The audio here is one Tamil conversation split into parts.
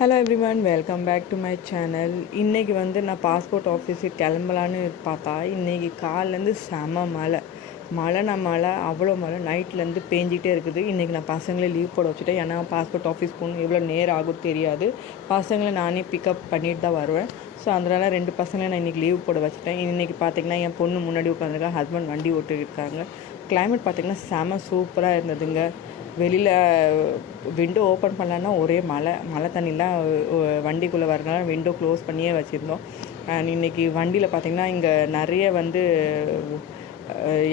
Hello everyone, welcome back to my channel. இன்றைக்கி நான் பாஸ்போர்ட் ஆஃபீஸுக்கு கிளம்பலான்னு பார்த்தா இன்றைக்கி காலிலேருந்து செம மழை அவ்வளோ மழை நைட்லேருந்து பேஞ்சிகிட்டே இருக்குது. இன்றைக்கி நான் பசங்களே லீவ் போட வச்சுட்டேன். ஏன்னா பாஸ்போர்ட் ஆஃபீஸ் போகணும், எவ்வளோ நேரம் ஆகும் தெரியாது. பசங்களை நானே பிக்கப் பண்ணிட்டு தான் வருவேன். ஸோ அதனால் 2 பசங்களையும் நான் இன்றைக்கி லீவ் போட வச்சுட்டேன். இன்றைக்கி பார்த்திங்கன்னா என் பொண்ணு முன்னாடி உட்காந்துருக்கா, ஹஸ்பண்ட் வண்டி ஓட்டிருக்காங்க. கிளைமேட் பார்த்திங்கன்னா செம சூப்பராக இருந்ததுங்க. வெளியில் விண்டோ ஓப்பன் பண்ணலான்னா ஒரே மழை தண்ணிலாம் வண்டிக்குள்ளே வரனால விண்டோ க்ளோஸ் பண்ணியே வச்சுருந்தோம். அண்ட் இன்றைக்கி வண்டியில் பார்த்திங்கன்னா இங்கே நிறைய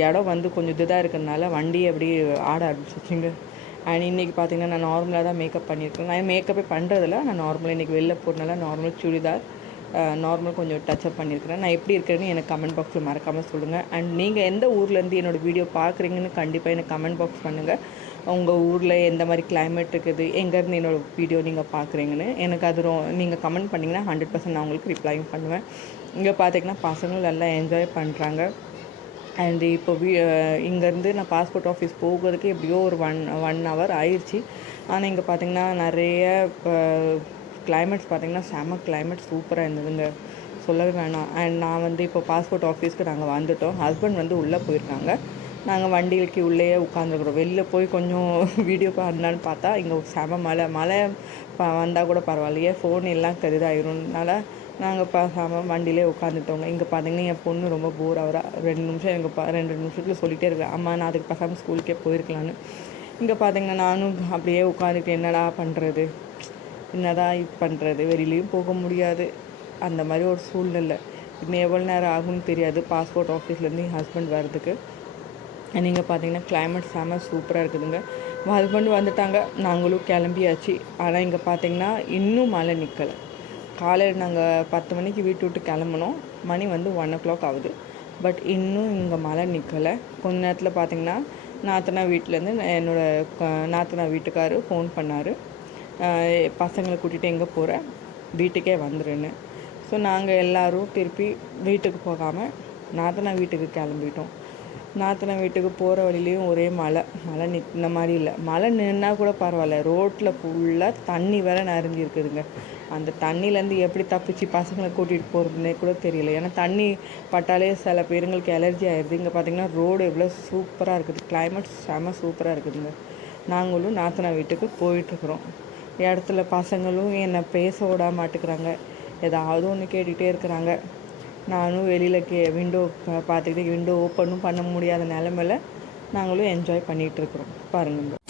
இடம் கொஞ்சம் இதுதான் இருக்கிறதுனால வண்டி அப்படி ஆட ஆரம்பிச்சிச்சுங்க. அண்ட் இன்றைக்கி பார்த்திங்கன்னா நான் நார்மலாக தான் மேக்கப் பண்ணியிருக்கேன். நான் மேக்கப்பே பண்ணுறதில்ல, நான் நார்மலாக இன்றைக்கி வெளில போகிறனால நார்மல் சுடிதார் நார்மல் கொஞ்சம் டச்சப் பண்ணியிருக்கிறேன். நான் எப்படி இருக்கிறேன்னு எனக்கு கமெண்ட் பாக்ஸில் மறக்காமல் சொல்லுங்கள். அண்ட் நீங்கள் எந்த ஊர்லேருந்து என்னோடய வீடியோ பார்க்குறீங்கன்னு கண்டிப்பாக எனக்கு கமெண்ட் பாக்ஸ் பண்ணுங்கள். உங்கள் ஊரில் எந்த மாதிரி கிளைமேட் இருக்குது, எங்கேருந்து என்னோடய வீடியோ நீங்கள் பார்க்குறீங்கன்னு எனக்கு அது நீங்கள் கமெண்ட் பண்ணிங்கன்னா 100% நான் உங்களுக்கு ரிப்ளையும் பண்ணுவேன். இங்கே பார்த்திங்கன்னா பசங்களும் நல்லா என்ஜாய் பண்ணுறாங்க. அண்ட் இப்போ இங்கேருந்து நான் பாஸ்போர்ட் ஆஃபீஸ் போகிறதுக்கு எப்படியோ ஒரு ஒன் ஹவர் ஆயிடுச்சு. ஆனால் இங்கே பார்த்திங்கன்னா நிறைய கிளைமேட்ஸ் பார்த்திங்கன்னா செம கிளைமேட் சூப்பராக இருந்ததுங்க, சொல்லவே வேணாம். அண்ட் நான் இப்போ பாஸ்போர்ட் ஆஃபீஸ்க்கு நாங்கள் வந்துவிட்டோம். ஹஸ்பண்ட் உள்ளே போயிருக்காங்க. நாங்கள் வண்டிக்கு உள்ளேயே உட்காந்துருக்குறோம். வெளில போய் கொஞ்சம் வீடியோ பண்ணலான்னு பார்த்தா இங்கே செம மழை வந்தால் கூட பரவாயில்லையே, ஃபோன் எல்லாம் கருதாயிரும்னால நாங்கள் பேசாமல் வண்டியிலே உட்காந்துட்டோங்க. இங்கே பார்த்தீங்கன்னா என் பொண்ணு ரொம்ப போர் ஆகிறா. 2 நிமிஷம் எனக்கு 2 நிமிஷத்தில் சொல்லிகிட்டே இருக்கேன், அம்மா நான் அதுக்கு பேசாமல் ஸ்கூலுக்கே போயிருக்கலான்னு. இங்கே பார்த்தீங்கன்னா நானும் அப்படியே உட்காந்துட்டு என்னடா பண்ணுறது, வெளியிலையும் போக முடியாது, அந்த மாதிரி ஒரு சூழ்நிலை. இன்னும் எவ்வளோ நேரம் ஆகும்னு தெரியாது பாஸ்போர்ட் ஆஃபீஸ்லேருந்து என் ஹஸ்பண்ட் வர்றதுக்கு. நீங்கள் பார்த்தீங்கன்னா கிளைமேட் செம சூப்பராக இருக்குதுங்க. ஹஸ்பண்ட் வந்துட்டாங்க, நாங்களும் கிளம்பியாச்சு. ஆனால் இங்கே பார்த்தீங்கன்னா இன்னும் மழை நிற்கலை. காலையில் நாங்கள் 10 மணிக்கு வீட்டு விட்டு கிளம்புனோம். மணி 1 o'clock ஆகுது. பட் இன்னும் இங்கே மழை நிற்கலை. கொஞ்ச நேரத்தில் பார்த்திங்கன்னா நாத்தனா வீட்டிலேருந்து என்னோடய நாத்தனா வீட்டுக்காரு ஃபோன் பண்ணார், பசங்களை கூட்டிகிட்டு எங்கே போகிறேன், வீட்டுக்கே வந்துருன்னு. ஸோ நாங்கள் எல்லோரும் திருப்பி வீட்டுக்கு போகாமல் நாத்தனா வீட்டுக்கு கிளம்பிட்டோம். நாத்தனா வீட்டுக்கு போகிற வழியிலையும் ஒரே மழை நிற்கிற மாதிரி இல்லை. மழை நின்னா கூட பரவாயில்ல, ரோட்டில் ஃபுல்லாக தண்ணி வேறு நிறைஞ்சிருக்குதுங்க. அந்த தண்ணியிலேருந்து எப்படி தப்பிச்சு பசங்களை கூட்டிகிட்டு போகிறதுனே கூட தெரியல. ஏன்னா தண்ணி பட்டாலே சில பேருங்களுக்கு அலர்ஜி ஆயிடுது. இங்கே பார்த்திங்கன்னா ரோடு எவ்வளோ சூப்பராக இருக்குது, கிளைமேட் செம சூப்பராக இருக்குதுங்க. நாங்களும் நாத்தனா வீட்டுக்கு போயிட்டுருக்குறோம். இடத்துல பசங்களும் என்னை பேச விட மாட்டேங்கிறாங்க, ஏதாவது ஒன்று கேட்டுகிட்டே இருக்கிறாங்க. நானும் வெளியில் விண்டோ பார்த்துக்கிட்டு விண்டோ ஓப்பனும் பண்ண முடியாத நிலமையில நாங்களும் என்ஜாய் பண்ணிகிட்ருக்குறோம். பாருங்கள்.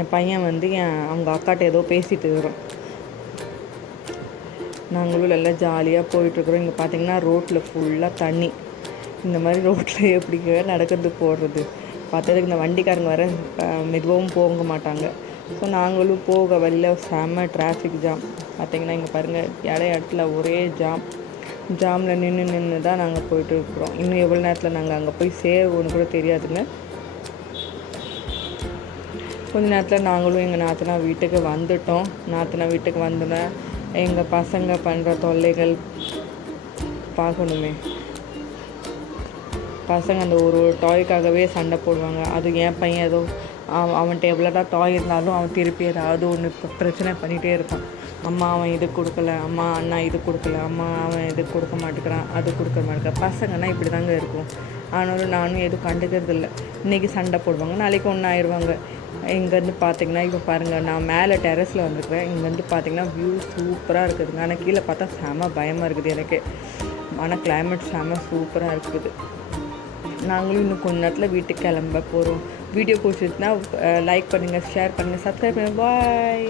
என் பையன் அவங்க அக்காட்ட ஏதோ பேசிகிட்டு இருக்கிறோம். நாங்களும் நல்லா ஜாலியாக போயிட்டுருக்குறோம். இங்கே பார்த்திங்கன்னா ரோட்டில் ஃபுல்லாக தண்ணி. இந்த மாதிரி ரோட்டில் எப்படி நடக்கிறது போடுறது பார்த்ததுக்கு இந்த வண்டிக்காரங்க வர மெதுவாகவும் போக மாட்டாங்க. ஸோ நாங்களும் போக வழியில் செம்ம டிராஃபிக் ஜாம். பார்த்திங்கன்னா இங்கே பாருங்கள், இடத்துல ஒரே ஜாமில் நின்று தான் நாங்கள் போயிட்டுருக்குறோம். இன்னும் எவ்வளோ நேரத்தில் நாங்கள் அங்கே போய் சேருவோன்னு கூட தெரியாதுங்க. கொஞ்ச நேரத்தில் நாங்களும் எங்கள் நாத்தனா வீட்டுக்கு வந்துட்டோம். நாத்தனா வீட்டுக்கு வந்தோன்னே எங்கள் பசங்க பண்ணுற தொல்லைகள் பார்க்கணுமே. பசங்க அந்த ஒரு டாய்க்காகவே சண்டை போடுவாங்க. அது என் பையன் ஏதோ அவன்கிட்ட எவ்வளோதான் டாய் இருந்தாலும் அவன் திருப்பி ஏதாவது ஒன்று பிரச்சனை பண்ணிகிட்டே இருப்பான். அம்மா அவன் இது கொடுக்கல, அம்மா அண்ணா இது கொடுக்கல, அம்மா அவன் இது கொடுக்க மாட்டேங்கிறான், அது கொடுக்க மாட்டேங்கிறான். பசங்கன்னா இப்படி தாங்க இருக்கும். ஆனாலும் நானும் எதுவும் கண்டுக்கிறது இல்லை. இன்றைக்கி சண்டை போடுவாங்க, நாளைக்கு ஒன்று ஆயிடுவாங்க. இங்கேருந்து பார்த்திங்கன்னா இப்போ பாருங்கள், நான் மேலே டெரஸில் வந்துருக்கிறேன். இங்கேருந்து பார்த்திங்கன்னா வியூ சூப்பராக இருக்குதுங்க. ஆனால் கீழே பார்த்தா செம பயமாக இருக்குது எனக்கு. ஆனால் கிளைமேட் செம சூப்பராக இருக்குது. நாங்களும் இன்னும் கொஞ்ச நேரத்தில் வீட்டுக்கு கிளம்ப போகிறோம். வீடியோ பிடிச்சிருந்துச்சுன்னா லைக் பண்ணுங்கள், ஷேர் பண்ணுங்கள், சப்ஸ்கிரைப் பண்ணுங்கள். பாய்.